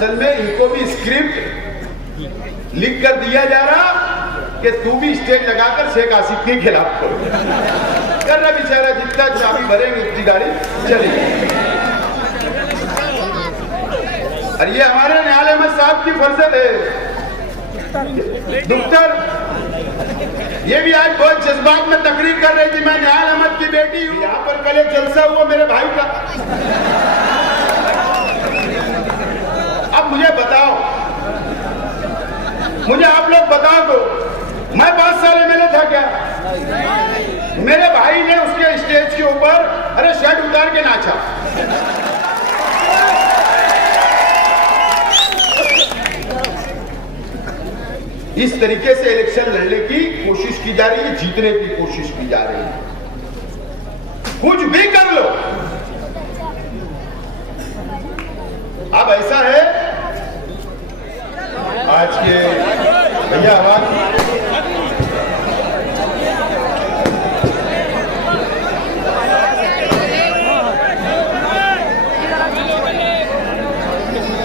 असल में इनको भी स्क्रिप्ट लिख कर दिया जा रहा कि तू भी स्टेज लगाकर शेख आसिफ के खिलाफ कर रहा बेचारा, जितना चाबी भरेंगे उतनी गाड़ी चलेगी। और ये हमारे निहाल अहमद साहब की फरजत है डॉक्टर, ये भी आज बहुत जज्बात में तकरीर कर रही थी, मैं निहाल अहमद की बेटी हूँ। यहाँ पर कल एक जलसा हुआ मेरे भाई का। अब मुझे बताओ, मुझे आप लोग बता दो, मैं 5 साल एमएलए था क्या? मेरे भाई ने उसके स्टेज के ऊपर अरे शर्ट उतार के नाचा। इस तरीके से इलेक्शन लड़ने की कोशिश की जा रही है, जीतने की कोशिश की जा रही है। कुछ भी कर लो। अब ऐसा है, आज के भैया आवाज,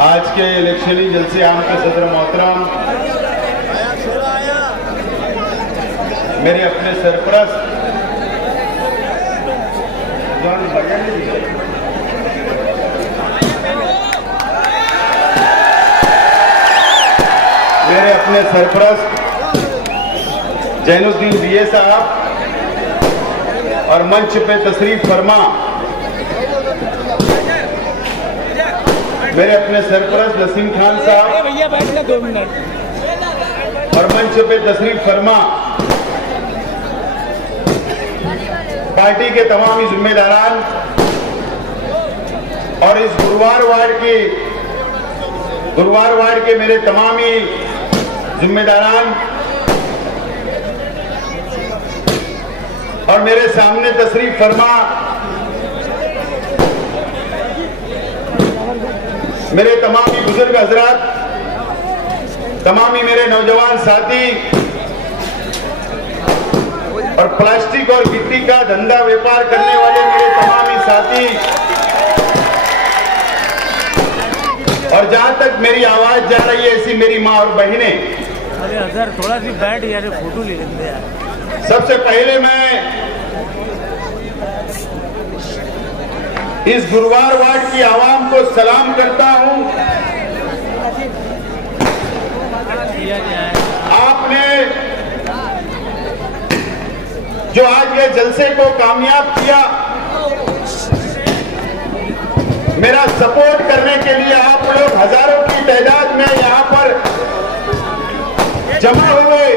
आज के इलेक्शनी जलसे आम के सदर मोहतरम, मेरे अपने सरपरस्त मेरे अपने सरपरस्त जैनुद्दीन बीए साहब और मंच पे तशरीफ फरमा मेरे अपने सरपरस्त नसीम खान साहब भैया बैठना 2 मिनट, और मंच पे तशरीफ फरमा पार्टी के तमाम ही जिम्मेदारान और इस गुरुवार वार्ड के मेरे तमाम ही जिम्मेदारान और मेरे सामने तशरीफ फरमा मेरे तमाम ही बुजुर्ग हजरात, तमाम ही मेरे नौजवान साथी और प्लास्टिक और गिट्टी का धंधा व्यापार करने वाले मेरे तमाम ही साथी, और जहां तक मेरी आवाज जा रही है ऐसी मेरी मां और बहनें, अरे अगर थोड़ा सी बैठ यार, फोटो ले लेते यार। सबसे पहले मैं इस गुरुवार वार्ड की आवाम को सलाम करता हूं। आपने जो आज के जलसे को कामयाब किया, मेरा सपोर्ट करने के लिए आप लोग हजारों की तादाद में यहां पर जमा हुए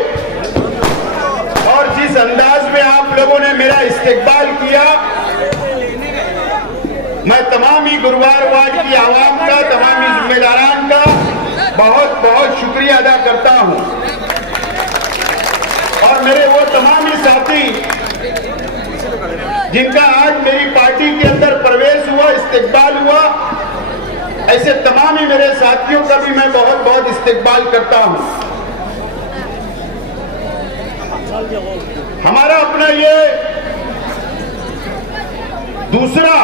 और जिस अंदाज में आप लोगों ने मेरा इस्तकबाल किया, मैं तमाम ही गुरुवार वार्ड की आवाम का, तमाम ही जिम्मेदारान का बहुत बहुत शुक्रिया अदा करता हूं। और मेरे वो तमाम ही साथी जिनका आज मेरी पार्टी के अंदर प्रवेश हुआ, इस्तकबाल हुआ, ऐसे तमाम ही मेरे साथियों का भी मैं बहुत बहुत इस्तकबाल करता हूं। हमारा अपना ये दूसरा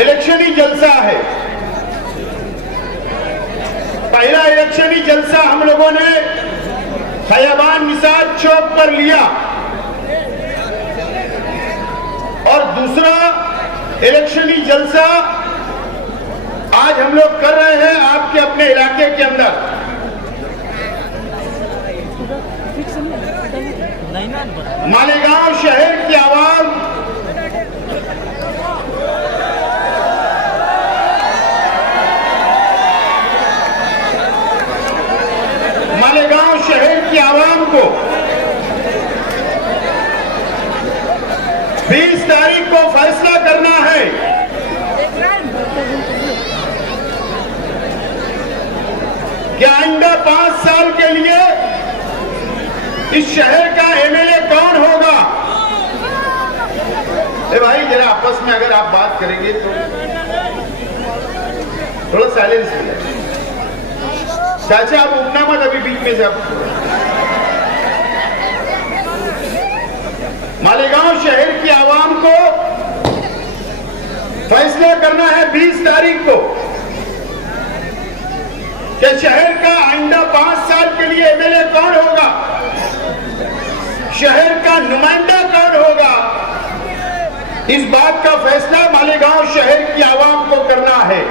इलेक्शनी जलसा है। पहला इलेक्शनी जलसा हम लोगों ने खयाबान निसार चौक पर लिया और दूसरा इलेक्शनी जलसा आज हम लोग कर रहे हैं आपके अपने इलाके के अंदर। मालेगांव शहर की आवाम मालेगांव शहर की आवाम को 20 तारीख को फैसला करना है कि आइंदा 5 साल के लिए इस शहर का एमएलए कौन होगा। भाई जरा आपस में अगर आप बात करेंगे तो थोड़ा साइलेंस हो जाए। चाचा आप उठना मत अभी बीच में से। आप मालेगांव शहर की आवाम को फैसला फैसला करना है 20 तारीख को कि शहर का आइंदा 5 साल के लिए एमएलए कौन होगा, शहर का नुमाइंदा कौन होगा। इस बात का फैसला मालेगांव शहर की आवाम को करना है।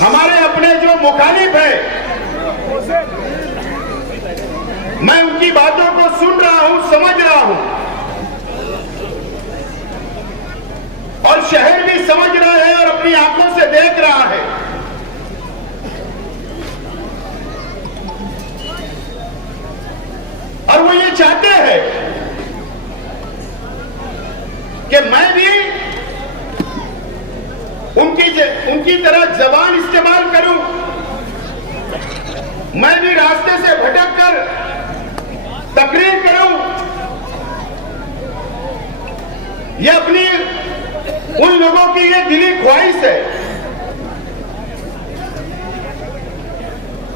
हमारे अपने जो मुखालिफ है, मैं उनकी बातों को सुन रहा हूं, समझ रहा हूं, और शहर भी समझ रहा है और अपनी आंखों से देख रहा है। और वो ये चाहते हैं कि मैं भी उनकी तरह जबान इस्तेमाल करूं, मैं भी रास्ते से भटक कर तकरीर करूं। ये अपनी उन लोगों की ये दिली ख्वाहिश है।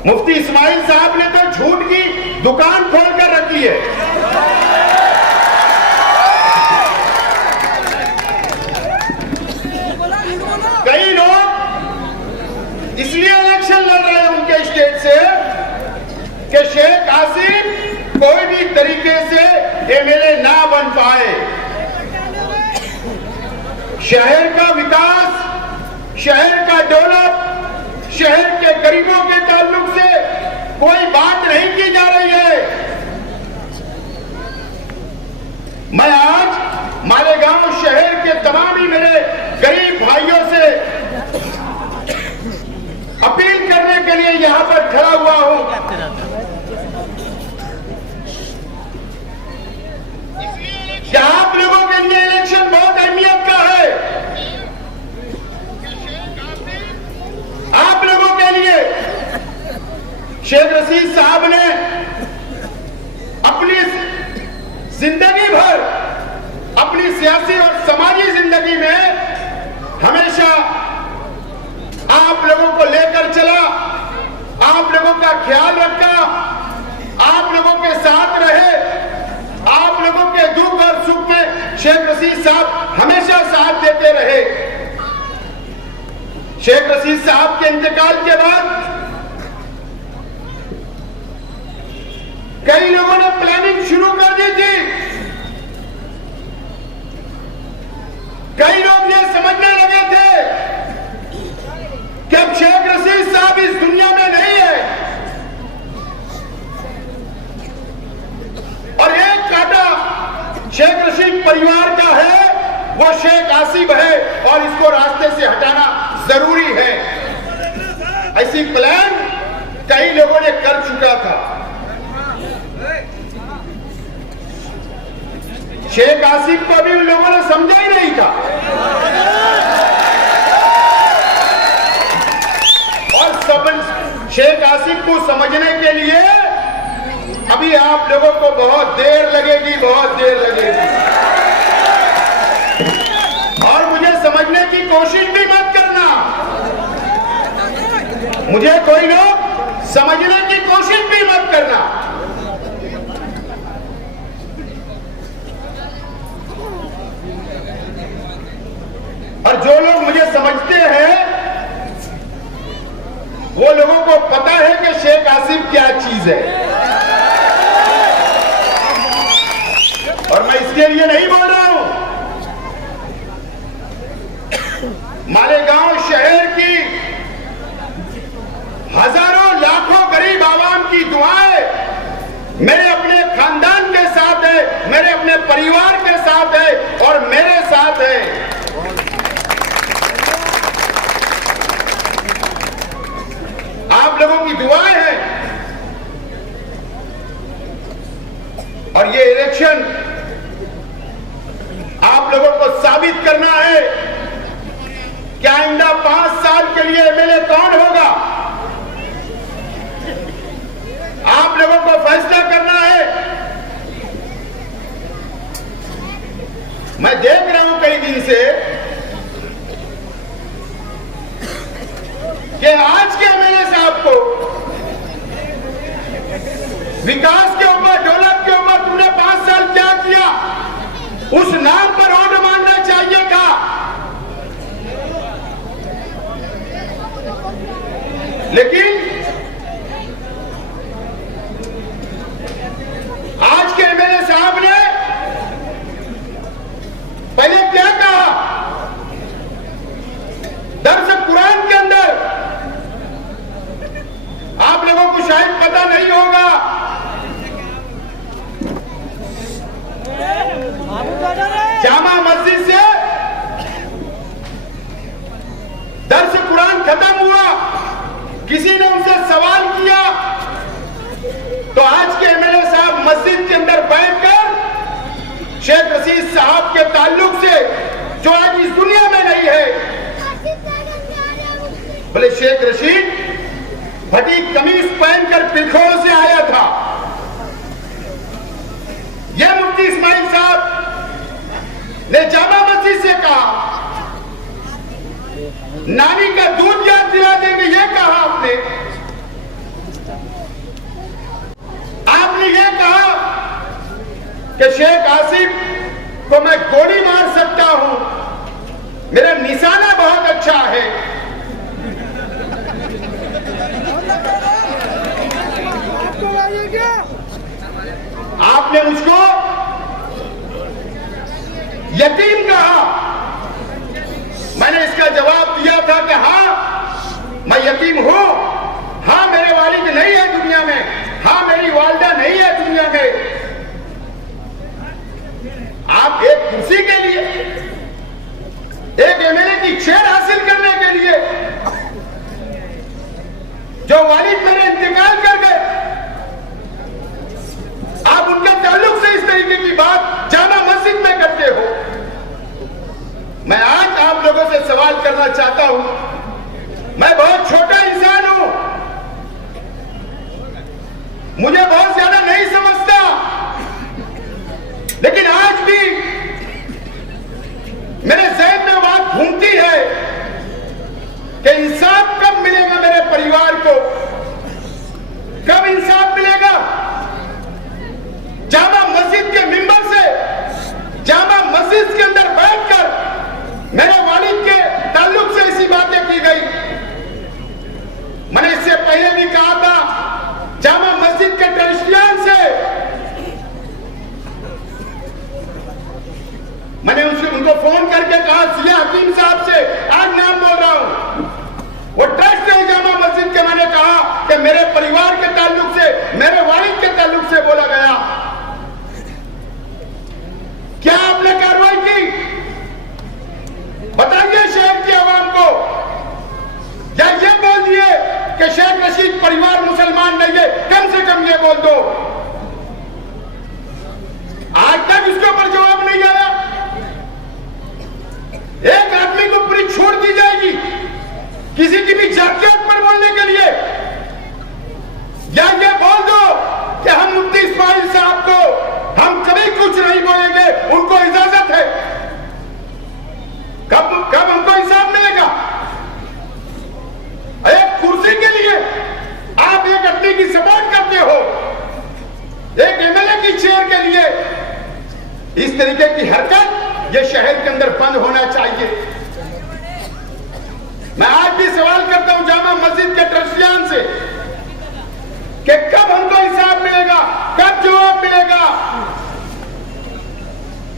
मुफ्ती इस्माइल साहब ने तो झूठ की दुकान खोलकर रखी है। कई लोग इसलिए इलेक्शन लड़ रहे हैं उनके स्टेट से कि शेख आसिफ कोई भी तरीके से एमएलए ना बन पाए। शहर का विकास, शहर का डेवलप, शहर के गरीबों के ताल्लुक से कोई बात नहीं की जा रही है। मैं आज मालेगांव शहर के तमाम ही मेरे गरीब भाइयों से अपील करने के लिए यहां पर खड़ा हुआ हूं कि आप लोगों के लिए इलेक्शन बहुत अहमियत का है। आप लोगों के लिए शेख रशीद साहब ने अपनी जिंदगी भर, अपनी सियासी और समाजी जिंदगी में हमेशा आप लोगों को लेकर चला, आप लोगों का ख्याल रखा, आप लोगों के साथ रहे, आप लोगों के दुख और सुख में शेख रशीद साहब हमेशा साथ देते रहे। शेख रशीद साहब के इंतकाल के बाद कई लोगों ने प्लानिंग शुरू कर दी थी। कई लोग ये समझने लगे थे कि अब शेख रशीद साहब इस दुनिया में नहीं है और एक कांटा शेख रशीद परिवार का है, वो शेख आसिफ है और इसको रास्ते से हटाना जरूरी है। ऐसी प्लान कई लोगों ने कर चुका था। शेख आसिफ को भी उन लोगों ने समझा ही नहीं था और सब शेख आसिफ को समझने के लिए अभी आप लोगों को बहुत देर लगेगी, बहुत देर लगेगी। और मुझे समझने की कोशिश भी मत करना, मुझे कोई लोग समझने की कोशिश भी मत करना। और जो लोग मुझे समझते हैं वो लोगों को पता है कि शेख आसिफ क्या चीज है। और मैं इसके लिए नहीं बोल रहा हूं, मालेगांव शहर की हजारों लाखों गरीब आवाम की दुआएं मेरे अपने खानदान के साथ है, मेरे अपने परिवार के साथ है और मेरे साथ है। आप लोगों की दुआएं हैं और ये इलेक्शन आप लोगों को साबित करना है कि आइंदा 5 साल के लिए एमएलए कौन होगा। आप लोगों को फैसला करना है। मैं देख रहा हूं कई दिन से कि आज के एमएलए साहब को विकास के ऊपर, डेवलप के ऊपर तुमने 5 साल क्या किया, उस नाम पर वोट मांगना चाहिए था। लेकिन आज के एमएलए साहब ने पहले क्या कहा? दर्स कुरान के अंदर आप लोगों को शायद पता नहीं होगा, जामा मस्जिद से दर्स कुरान खत्म हुआ, किसी ने उनसे सवाल किया तो आज के एमएलए साहब मस्जिद के अंदर बैठकर शेख रशीद साहब के ताल्लुक से, जो आज इस दुनिया में नहीं है, बोले शेख रशीद फटी कमीज पहनकर पिलखोर से आया था। यह मुफ्ती इस्माइल साहब ने जामा मस्जिद से कहा, नानी का दूध याद दिला देंगे, यह कहा आपने। आपने यह कहा कि शेख आसिफ को मैं गोली मार सकता हूं, मेरा निशाना बहुत अच्छा है। आपने मुझको यतीम कहा। मैंने इसका जवाब दिया था कि हाँ मैं यतीम हूं, हाँ मेरे वालिद नहीं है दुनिया में, हाँ मेरी वालिदा नहीं है दुनिया में। आप एक कुर्सी के लिए, एक एमएलए की चेयर हासिल करने के लिए, जो वालिद मेरे इंतकाल कर गए, आप उनके ताल्लुक से इस तरीके की बात जामा मस्जिद में करते हो। मैं आज आप लोगों से सवाल करना चाहता हूं, मैं बहुत छोटा इंसान हूं, मुझे बहुत ज्यादा नहीं समझता, लेकिन आज भी मेरे ज़हन में बात घूमती है कि इंसाफ कब मिलेगा मेरे परिवार को, कब इंसाफ मिलेगा। जामा मस्जिद के मिंबर से, जामा मस्जिद के अंदर बैठकर मेरे वालिद के ताल्लुक से ऐसी बातें की गई। मैंने इससे पहले भी कहा था, जामा मस्जिद के ट्रस्टियान से मैंने उनको फोन करके कहा, सिया हकीम साहब से आज नाम बोल रहा हूं, वो ट्रस्ट है जामा मस्जिद के, मैंने कहा कि मेरे परिवार के ताल्लुक से, मेरे वालिद के ताल्लुक से बोला गया। क्या आपने कार्रवाई की? बताइए शहर की आवाम को, या ये बोल दिए कि शेख रशीद परिवार मुसलमान नहीं है, कम से कम ये बोल दो। आज तक इसके ऊपर जवाब नहीं आया। एक आदमी को पूरी छूट दी जाएगी किसी की भी जातियत पर बोलने के लिए, या ये बोल दो कि हम मुफ्ती इस्माइल साहब को हम कभी कुछ नहीं बोलेंगे, उनको इजाजत है। कब हमको इंसाफ मिलेगा? एक कुर्सी के लिए आप एक आदमी की सपोर्ट करते हो, एक एमएलए की चेयर के लिए। इस तरीके की हरकत ये शहर के अंदर बंद होना चाहिए। मैं आज भी सवाल करता हूं जामा मस्जिद के ट्रस्टियान से कि कब हमको इंसाफ मिलेगा, कब जवाब मिलेगा।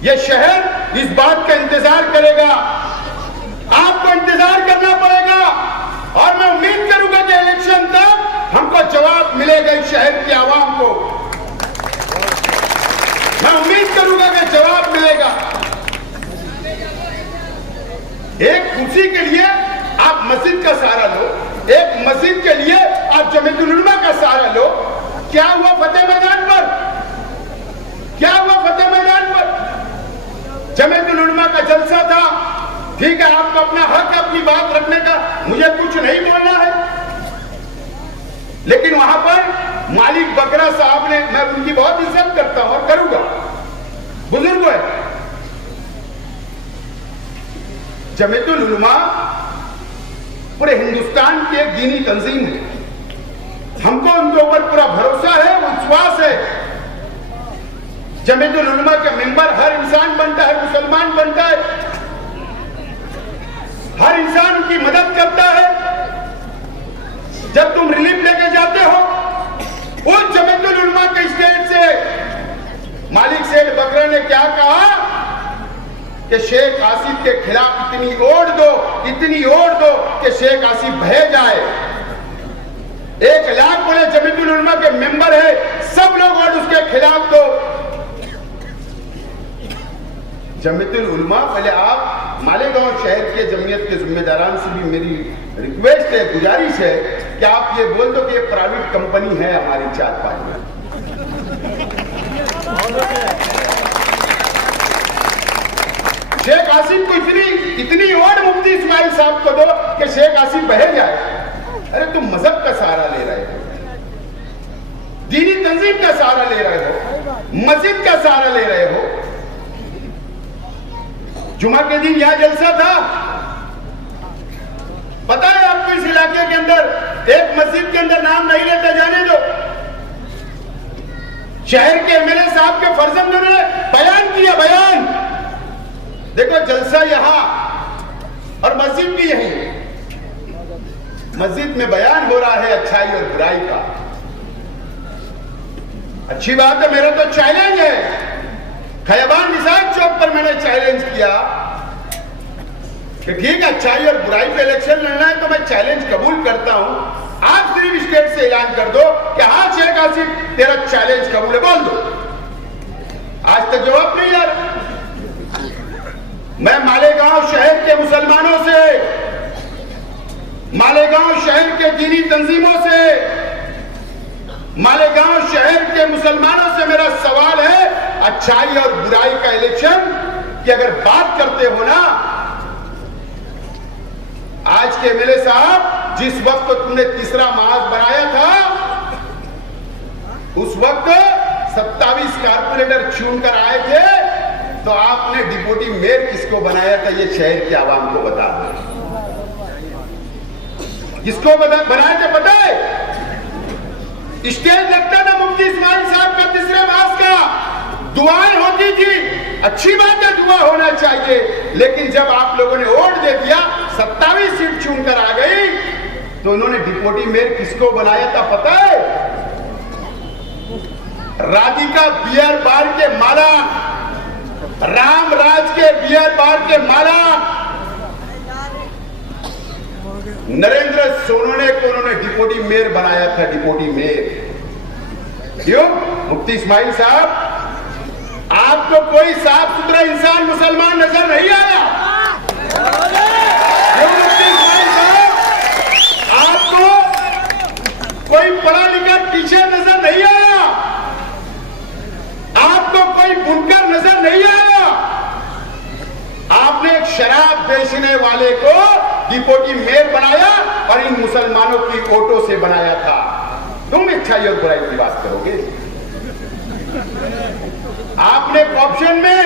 यह शहर इस बात का इंतजार करेगा, आपको इंतजार करना पड़ेगा, और मैं उम्मीद करूंगा कि इलेक्शन तक हमको जवाब मिलेगा इस शहर की आवाम को। मैं उम्मीद करूंगा कि जवाब मिलेगा। एक कुर्सी के लिए आप मस्जिद का सहारा लो, एक मस्जिद के लिए आप जमीयतुल उलमा का सहारा लो। क्या हुआ फतेह मैदान पर? क्या हुआ फतेह मैदान पर? जमीयतुल उलमा का जलसा था, ठीक है, आपको अपना हक, अपनी बात रखने का, मुझे कुछ नहीं बोलना है, लेकिन वहां पर मालिक बकरा साहब ने, मैं उनकी बहुत इज्जत करता हूं और करूंगा, बुजुर्ग है। जमीयतुल उलमा पूरे हिंदुस्तान की एक दीनी तंजीम है, हमको उनके ऊपर पूरा भरोसा है, विश्वास है। जमीयतुल उलमा के मेंबर हर इंसान बनता है, मुसलमान बनता है, हर इंसान उनकी मदद करता है। जब तुम रिलीफ लेके जाते हो उस जमीयतुल उलमा के स्टेट से मालिक सेठ बकरा ने क्या कहा कि शेख आसिफ के खिलाफ इतनी ओढ़ दो कि शेख आसिफ बह जाए। 1 लाख बोले जमीयतुल उलमा के मेंबर है, सब लोग वोट उसके खिलाफ दो। जमीयतुल उलमा, पहले आप मालेगांव शहर के जमीयत के जिम्मेदारान से भी मेरी रिक्वेस्ट है, गुजारिश है कि आप ये बोल दो कि ये प्राइवेट कंपनी है हमारी चार पांच में। शेख आसिफ को इतनी और मुफ्ती इस्माइल साहब को दो कि शेख आसिफ बह जाए। अरे तुम मजहब का सहारा ले रहे हो, दीनी तंजीम का सहारा ले रहे हो, मस्जिद का सहारा ले रहे हो। जुमा के दिन यहां जलसा था, पता है आपको इस इलाके के अंदर एक मस्जिद के अंदर नाम नहीं लेता, जाने दो। शहर के एमएलए साहब के फर्जंदों ने बयान किया, बयान देखो जलसा यहां और मस्जिद भी यहीं। मस्जिद में बयान हो रहा है अच्छाई और बुराई का। अच्छी बात है, मेरा तो चैलेंज है। खैबान निसार चौक पर मैंने चैलेंज किया कि ठीक है अच्छाई और बुराई पे इलेक्शन लड़ना है तो मैं चैलेंज कबूल करता हूं। आप सिर्फ स्टेट से ऐलान कर दो कि हाँ शेख आसिफ तेरा चैलेंज कबूल है, बोल दो। आज तक जवाब नहीं यार। मैं मालेगांव शहर के मुसलमानों से, मालेगांव शहर के दीनी तंजीमों से, मालेगांव शहर के मुसलमानों से मेरा सवाल है, अच्छाई और बुराई का इलेक्शन की अगर बात करते हो ना, आज के एमएलए साहब जिस वक्त तुमने तीसरा महाज बनाया था उस वक्त 27 कारपोरेटर चुनकर आए थे, तो आपने डिप्टी मेयर किसको बनाया था ये शहर के आवाम को बता दो। किसको बनाया था पता है? स्टेज लगता था मुफ्ती इस्माइल साहब का तीसरे मास का, दुआएं होती थी, अच्छी बात है दुआ होना चाहिए, लेकिन जब आप लोगों ने वोट दे दिया 27 सीट चुनकर आ गई, तो उन्होंने डिप्टी मेयर किसको बनाया था पता है? राधिका बियर बार के माला, रामराज के बियर बार के माला नरेंद्र सोनोने को उन्होंने डिप्टी मेयर बनाया था, डिप्टी मेयर। क्यों? मुफ्ती इस्माइल साहब आपको कोई साफ सुथरा इंसान मुसलमान नजर नहीं आया? क्यों मुफ्ती इस्माइल साहब आपको कोई पढ़ा लिखा टीचर नजर नहीं आया? आपको कोई बुनकर नजर नहीं आया? आपने एक शराब बेचने वाले को डिप्टी मेयर बनाया और इन मुसलमानों की वोटों से बनाया था। तुम अच्छाई और बुराई की बात करोगे? आपने कॉर्पोरेशन में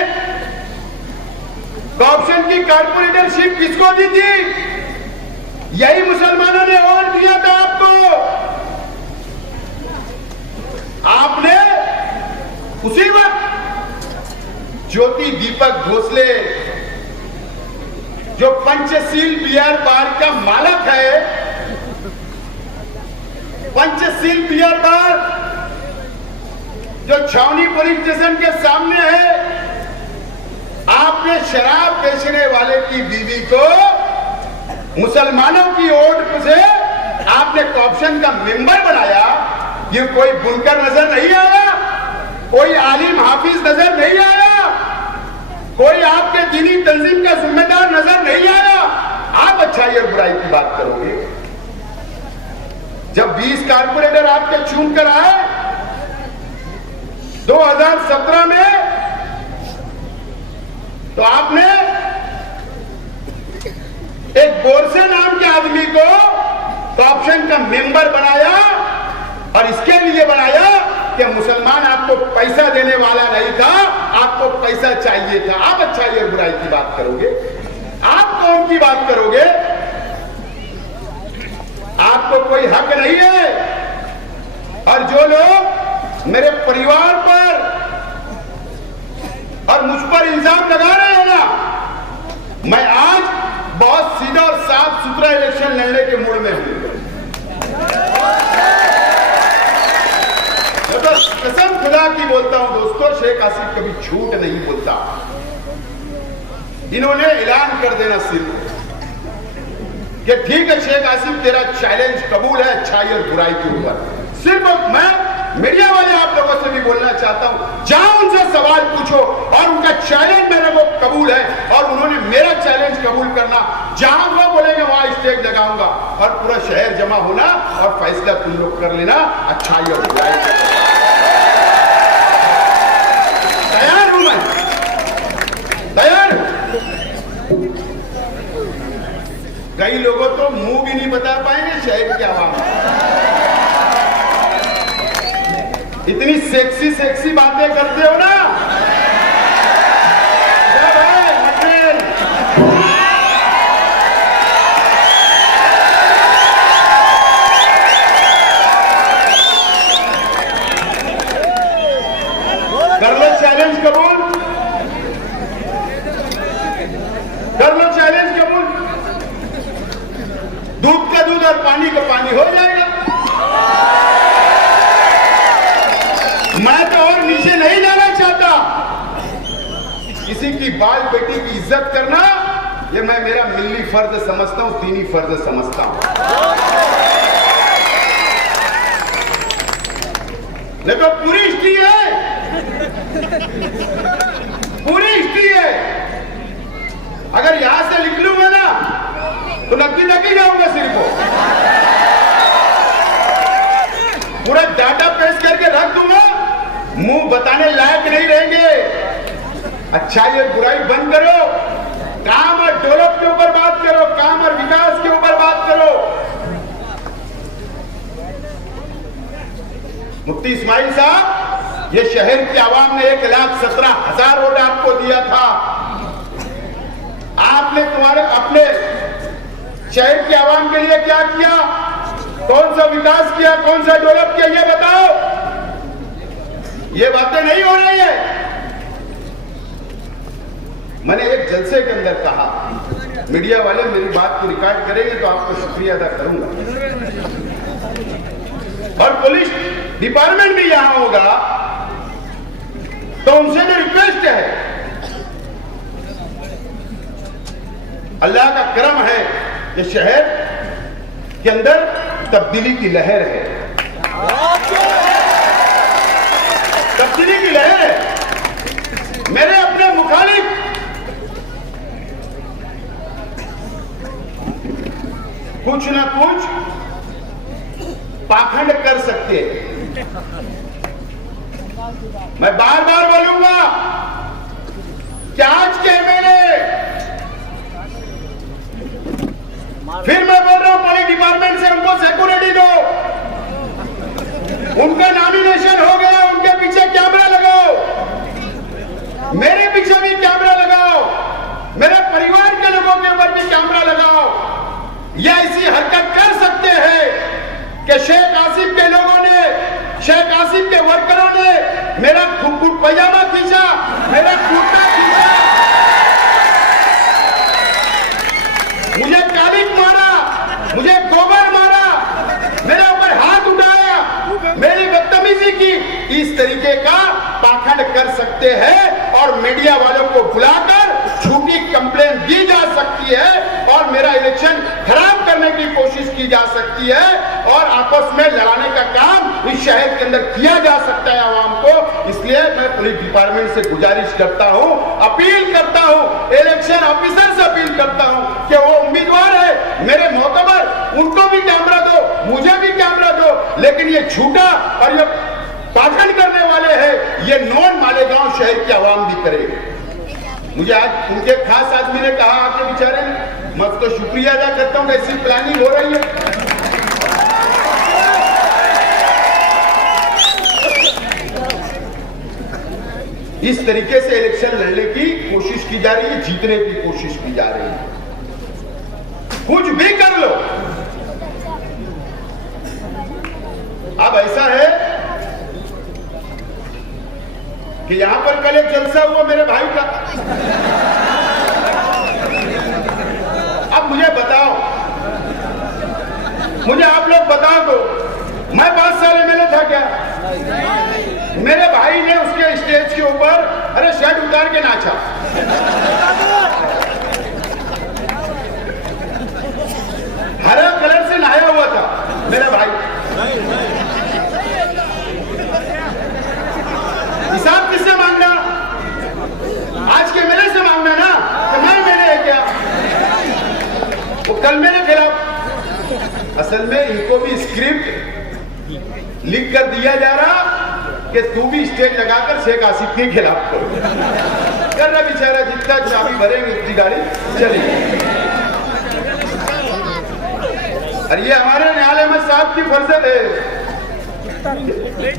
कॉर्पोरेशन की कारपोरेटरशिप किसको दी थी? यही मुसलमानों ने वोट दिया था आपको। आपने उसी वक्त ज्योति दीपक भोसले जो पंचशील बियर बार का मालक है, पंचशील बियर बार जो छावनी पुलिस स्टेशन के सामने है, आपने शराब बेचने वाले की बीवी को मुसलमानों की वोट से आपने कॉर्पोरेशन का मेंबर बनाया। ये कोई बुनकर नजर नहीं आया, कोई आलिम हाफिज नजर नहीं आया, कोई आपके दीनी तंजीम का जिम्मेदार नजर नहीं आया। आप अच्छाई और बुराई की बात करोगे? जब 20 कारपोरेटर आपके चुन कर आए 2017 में, तो आपने एक बोरसे नाम के आदमी को कॉर्पोरेशन का मेंबर बनाया, और इसके लिए बनाया कि मुसलमान आपको पैसा देने वाला नहीं था, आपको पैसा चाहिए था। आप अच्छाई और बुराई की बात करोगे? आप कौन की बात करोगे? आपको कोई हक नहीं है। और जो लोग मेरे परिवार पर और मुझ पर इल्जाम लगा रहे हैं ना, मैं आज बहुत सीधा और साफ सुथरा इलेक्शन लड़ने के मूड में हूं। तो कसम खुदा की बोलता हूं दोस्तों, शेख आसिफ कभी झूठ नहीं बोलता। इन्होंने ऐलान कर देना सिर्फ कि ठीक है शेख आसिफ, तेरा चैलेंज कबूल है अच्छाई और बुराई के ऊपर। सिर्फ मैं मीडिया वाले आप लोगों से भी बोलना चाहता हूं, जहां उनसे सवाल पूछो और उनका चैलेंज मेरे को कबूल है और उन्होंने मेरा चैलेंज कबूल करना, जहां वो बोलेंगे वहां स्टेज लगाऊंगा और पूरा शहर जमा होना और फैसला तुम लोग कर लेना अच्छाई और बुराई का। तैयार हूं मैं, तैयार। कई लोगों तो मुंह भी नहीं बता पाएंगे शहर के आवाम। इतनी सेक्सी सेक्सी बातें करते हो ना, सब है मटेरियल। कर लो चैलेंज कबूल, कर लो चैलेंज कबूल। दूध का दूध और पानी का पानी हो जाएगा। मैं तो और नीचे नहीं जाना चाहता। किसी की बाल बेटी की इज्जत करना ये मैं मेरा मिल्ली फर्ज समझता हूं, दीनी फर्ज समझता हूं। नहीं तो पूरी हिस्ट्री है, पूरी हिस्ट्री है। अगर यहां से लिख लूंगा ना तो नक्की नक्की जाऊंगा सिर्फ। पूरा डाटा पेश करके रख दूंगा, मुंह बताने लायक नहीं रहेंगे। अच्छाई और बुराई बंद करो, काम और डेवलप के ऊपर बात करो, काम और विकास के ऊपर बात करो। मुफ्ती इस्माइल साहब, ये शहर की आवाम ने 1,17,000 वोट आपको दिया था। आपने तुम्हारे अपने शहर की आवाम के लिए क्या किया? कौन सा विकास किया, कौन सा डेवलप किया, ये बताओ। ये बातें नहीं हो रही है। मैंने एक जलसे के अंदर कहा, मीडिया वाले मेरी बात को रिकॉर्ड करेंगे तो आपको शुक्रिया अदा करूंगा। और पुलिस डिपार्टमेंट भी यहां होगा तो उनसे जो रिक्वेस्ट है, अल्लाह का करम है कि शहर के अंदर तब्दीली की लहर है, तब्दीली की लहर है। मेरे अपने मुखालिफ कुछ ना कुछ पाखंड कर सकते हैं। मैं बार बार बोलूंगा कि आज के एमएलए, फिर मैं बोल रहा हूं पुलिस डिपार्टमेंट से उनको सिक्योरिटी दो। उनका नॉमिनेशन हो गया, उनके पीछे कैमरा लगाओ, मेरे पीछे भी कैमरा लगाओ, मेरे परिवार के लोगों के ऊपर भी कैमरा लगाओ। ये ऐसी हरकत कर सकते हैं कि शेख आसिफ के लोगों ने, शेख आसिफ के वर्करों ने मेरा पैजामा खींचा, मेरा कुर्ता खींचा, मुझे कालिक मारा, मुझे गोबर मारा, मेरे ऊपर हाथ उठाया, मेरी बदतमीजी की। इस तरीके का पाखंड कर सकते हैं और मीडिया वालों को बुलाकर झूठी कंप्लेंट दी जा सकती है और मेरा इलेक्शन खराब करने की कोशिश की जा सकती है और आपस में लड़ाने का काम इस शहर के अंदर किया जा सकता है आवाम को। इसलिए मैं पुलिस डिपार्टमेंट से गुजारिश करता हूं, अपील करता हूं, इलेक्शन ऑफिसर से अपील करता हूं कि वो उम्मीदवार है मेरे मोतबर, उनको भी कैमरा दो, मुझे भी कैमरा दो। लेकिन ये झूठा और ये पाखंड करने वाले हैं, ये नॉन मालेगांव शहर की आवाम भी करे। मुझे आज उनके खास आदमी ने कहा आके बेचारे, मैं उसको शुक्रिया अदा करता हूं कि ऐसी प्लानिंग हो रही है। इस तरीके से इलेक्शन लड़ने की कोशिश की जा रही है, जीतने की कोशिश की जा रही है। कुछ भी कर लो। अब ऐसा है कि यहां पर कल एक जलसा हुआ मेरे भाई का। अब मुझे बताओ, मुझे आप लोग बता दो, मैं 5 साल में था क्या? मेरे भाई ने उसके स्टेज के ऊपर अरे शर्ट उतार के नाचा। हरा कलर से नहाया हुआ था मेरा भाई। हिसाब किससे मांगना? आज के मेरे से मांगना ना, तो मैंने है क्या? वो कल मेरे खिलाफ। असल में इनको भी स्क्रिप्ट लिख कर दिया जा रहा कि तू भी स्टेज लगाकर शेख आसिफ के खिलाफ करो। कर रहा बेचारा, जितना चाबी भरेंगे उतनी गाड़ी चलेगी। और ये हमारे न्यायालय अहमद साहब की फर्जत है।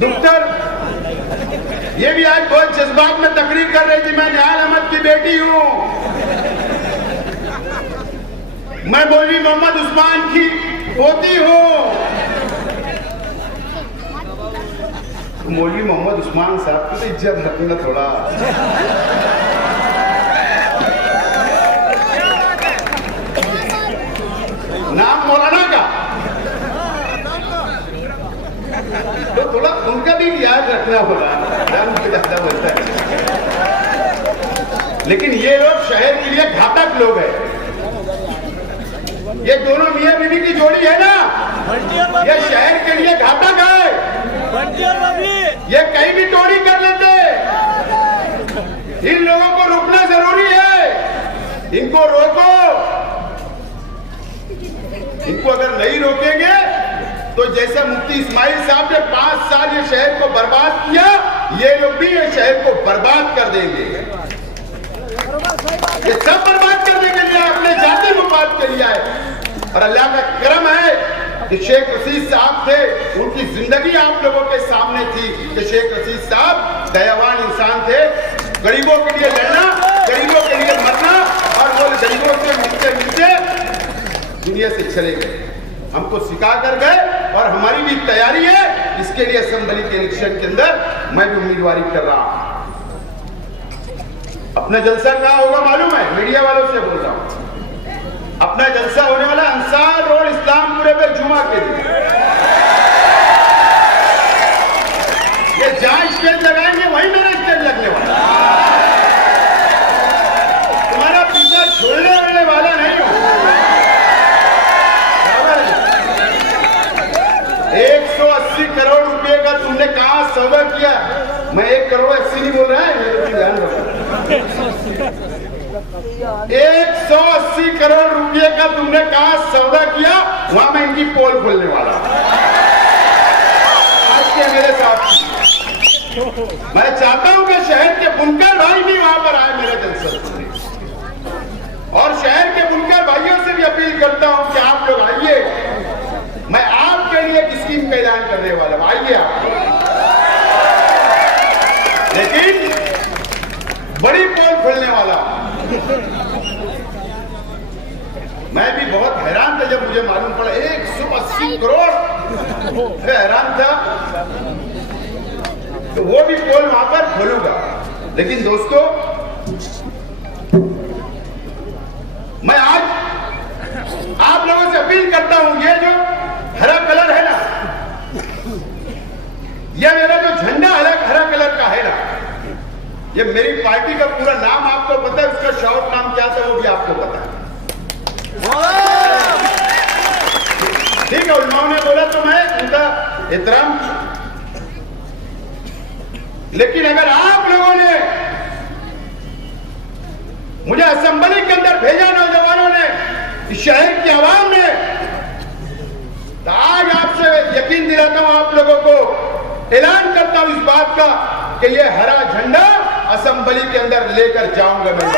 डॉक्टर ये भी आज बहुत जज्बात में तकरीर कर रही थी, मैं न्यायालय अहमद की बेटी हूं, मैं मौलवी मोहम्मद उस्मान की पोती हूं। मौलवी मोहम्मद उस्मान साहब की तो इज्जत रखना थोड़ा। नाम मौलाना का तो थोड़ा उनका भी याद रखना होगा, ज्यादा बोलता है। लेकिन ये लोग शहर के लिए घातक लोग हैं। ये दोनों मियां बीवी की जोड़ी है ना, ये शहर के लिए घातक है। ये कहीं भी चोरी कर लेते। इन लोगों को रोकना जरूरी है। इनको रोको। इनको अगर नहीं रोकेंगे तो जैसे मुफ्ती इस्माइल साहब ने 5 साल ये शहर को बर्बाद किया, ये लोग भी ये शहर को बर्बाद कर देंगे। ये सब बर्बाद करने के लिए अपने जाति मुफाद के लिए आए। और अल्लाह का करम है कि शेख रशीद साहब थे, उनकी जिंदगी आप लोगों के सामने थी कि शेख रशीद साहब दयावान इंसान थे। गरीबों के लिए लड़ना, गरीबों के लिए मरना, और वो गरीबों से मिलते मिलते दुनिया से चले गए, हमको सिखा कर गए। और हमारी भी तैयारी है इसके लिए। असेंबली के इलेक्शन के अंदर मैं भी उम्मीदवारी कर रहा हूं। अपना जलसा कहां होगा मालूम है? मीडिया वालों से बोल रहा हूं। अपना जलसा होने वाला अंसार रोड इस्लामपुरे पे जुमा के दिन। ये जहां स्टेज लगाएंगे वहीं मेरा स्टेज लगने वाला। तुम्हारा पीछा छोड़ने वाला नहीं हो। 180 करोड़ रुपए का तुमने कहां सौदा किया? मैं 1 करोड़ 80 नहीं बोल रहा है, ध्यान रखो। 180 करोड़ रुपए का तुमने कहां सौदा किया? वहां मैं इनकी पोल खोलने वाला। आज के मेरे साथ मैं चाहता हूं कि शहर के बुनकर भाई भी वहां पर आए मेरे जलसे सुनने। और शहर के बुनकर भाइयों से भी अपील करता हूं कि आप लोग आइए। मैं आपके लिए एक स्कीम का ऐलान करने वाला हूं, आइए आप। लेकिन बड़ी पोल खोलने वाला। मैं भी बहुत हैरान था जब मुझे मालूम पड़ा 180 करोड़। हैरान था। तो वो भी पोल वहां पर खोलूंगा। लेकिन दोस्तों, मैं आज आप लोगों से अपील करता हूं, ये जो हरा कलर है ना, यह मेरा जो झंडा हरा कलर का है ना, ये मेरी पार्टी का पूरा नाम आपको पता है, उसका शॉर्ट नाम क्या था वो भी आपको पता है। ठीक है, उन्होंने बोला तो मैं उनका एहतराम। लेकिन अगर आप लोगों ने मुझे असेंबली के अंदर भेजा, नौजवानों ने, इस शहर की आवाम ने, तो आज आपसे यकीन दिलाता हूं, आप लोगों को ऐलान करता हूं इस बात का कि ये हरा झंडा असेंबली के अंदर लेकर जाऊंगा मैं।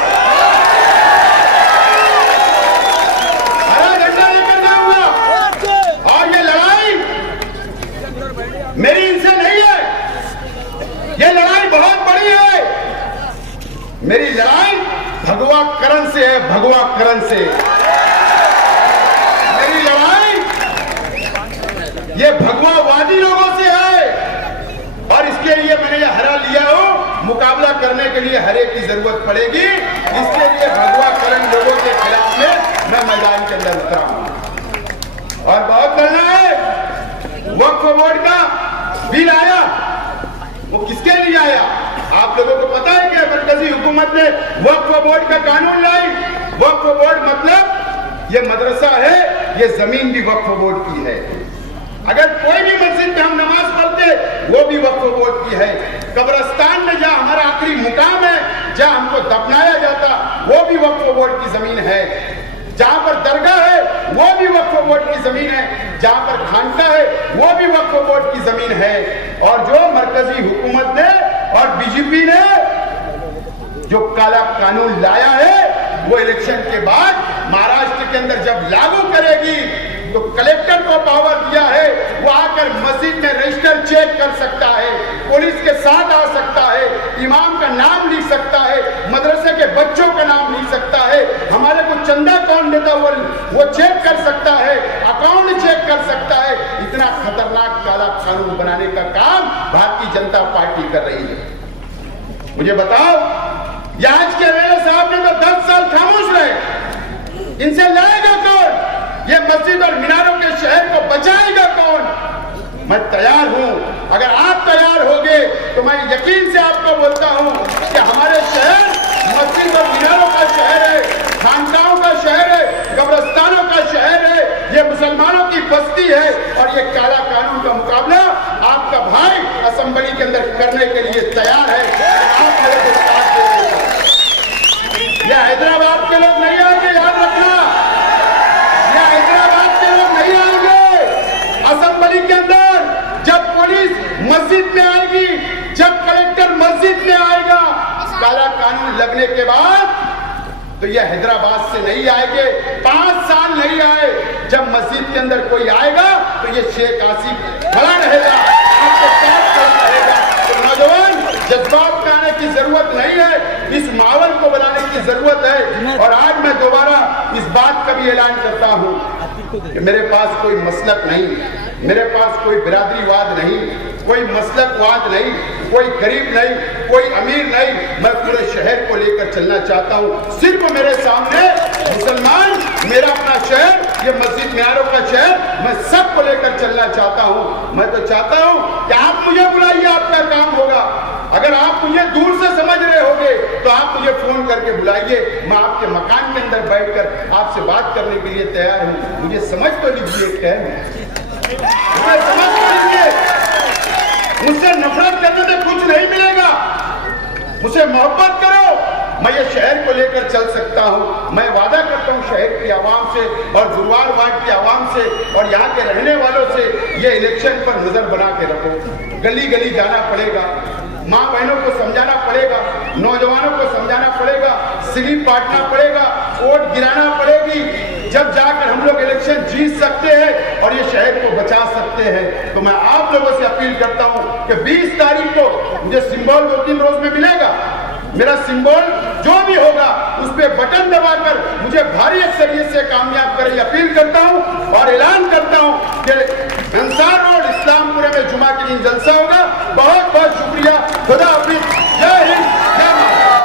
हरा झंडा लेकर जाऊंगा। और ये लड़ाई मेरी इनसे नहीं है, ये लड़ाई बहुत बड़ी है। मेरी लड़ाई भगवा करण से है, भगवा करण से। मेरी लड़ाई ये भगवावादी लोगों से है। और इसके लिए मैंने ये हरा लिया हो। जरूरत पड़ेगी, इसके लिए भगवा करण लोगों के खिलाफ में मैं मैदान के अंदर उतरा हूं। और बहुत करना है। वक्फ बोर्ड का बिल आया, वो किसके लिए आया? आप लोगों को पता है कि मरकजी हुकूमत ने वक्फ बोर्ड का कानून लाई। वक्फ बोर्ड मतलब ये मदरसा है, ये जमीन भी वक्फ बोर्ड की है। अगर कोई भी मस्जिद में हम नमाज पढ़ते, वो भी वक्फ बोर्ड की है। कब्रिस्तान में जहां हमारा आखिरी मुकाम है, जहां हमको दफनाया जाता, वो भी वक्फ बोर्ड की जमीन है। जहां पर दरगाह है, वो भी वक्फ बोर्ड की जमीन है। जहां पर खानका है, वो भी वक्फ बोर्ड की जमीन है। और जो मरकजी हुकूमत ने और बीजेपी ने जो काला कानून लाया है, वो इलेक्शन के बाद महाराष्ट्र के अंदर जब लागू करेगी, तो कलेक्टर को पावर दिया है, वो आकर मस्जिद में रजिस्टर चेक कर सकता है, पुलिस के साथ आ सकता है, इमाम का नाम लिख सकता है, मदरसे के बच्चों का नाम लिख सकता है, हमारे को चंदा कौन देता वो चेक कर सकता है, अकाउंट चेक कर सकता है। इतना खतरनाक काला कानून बनाने का काम भारतीय जनता पार्टी कर रही है। मुझे बताओ, ये आज के मेरे साहब ने तो 10 साल खामोश रहे, इनसे लड़ेगा कौन? ये मस्जिद और मीनारों के शहर को बचाएगा कौन? मैं तैयार हूं। अगर आप तैयार होगे तो मैं यकीन से आपको बोलता हूं कि हमारे शहर मस्जिद और मीनारों का शहर है, खानकाहों का शहर है, कब्रिस्तानों का शहर है, ये मुसलमानों की बस्ती है। और ये काला कानून का मुकाबला आपका भाई असेंबली के अंदर करने के लिए तैयार है। आप मेरे को साथ देंगे। ये हैदराबाद के लोग नहीं आएंगे, याद रखना। असेंबली के अंदर जब पुलिस मस्जिद में आएगी, जब कलेक्टर मस्जिद में आएगा, काला कानून लगने के बाद तो ये हैदराबाद से नहीं आएंगे, 5 साल नहीं आए। जब मस्जिद के अंदर कोई आएगा तो ये शेख आसिफ खड़ा रहेगा, आपके साथ खड़ा रहेगा। तो नौजवान, जज्बात में आने की जरूरत नहीं है, इस माहौल को बनाने की जरूरत है। और आज मैं दोबारा इस बात का भी ऐलान करता हूं कि मेरे पास कोई मसलक नहीं, मेरे पास कोई बिरादरीवाद नहीं, कोई मसलकवाद नहीं, कोई गरीब नहीं, कोई अमीर नहीं। मैं पूरे शहर को लेकर चलना चाहता हूं। सिर्फ मेरे सामने मुसलमान, मेरा अपना शहर, ये मस्जिद मीनारों का शहर, मैं सबको लेकर चलना चाहता हूं। मैं तो चाहता हूं कि आप मुझे बुलाइए, आपका काम होगा। अगर आप मुझे दूर से समझ रहे होंगे तो आप मुझे फोन करके बुलाइए, मैं आपके मकान के अंदर बैठकर आपसे बात करने के लिए तैयार हूं। मुझे समझ तो लीजिए, मुझे समझ तो लीजिए। मुझसे नफरत करने से कुछ नहीं मिलेगा, मुझसे मोहब्बत करो। मैं ये शहर को लेकर चल सकता हूं। मैं वादा करता हूं शहर की आवाम से और गुरुवार वार्ड की आवाम से और यहाँ के रहने वालों से, ये इलेक्शन पर नजर बना के रखो। गली गली जाना पड़ेगा, माँ बहनों को समझाना पड़ेगा, नौजवानों को समझाना पड़ेगा, स्लिप बांटना पड़ेगा, वोट गिराना पड़ेगी। जब जाकर हम लोग इलेक्शन जीत सकते हैं और ये शहर को बचा सकते हैं। तो मैं आप लोगों से अपील करता हूं कि 20 तारीख को मुझे सिंबल 2-3 रोज में मिलेगा। मेरा सिंबल जो भी होगा उस पर बटन दबाकर मुझे भारी अक्सरियत से कामयाब करें, अपील करता हूं और ऐलान करता हूं कि अंसार रोड इस्लामपुरे में जुमा के दिन जलसा होगा। बहुत बहुत शुक्रिया। खुदा हाफिज।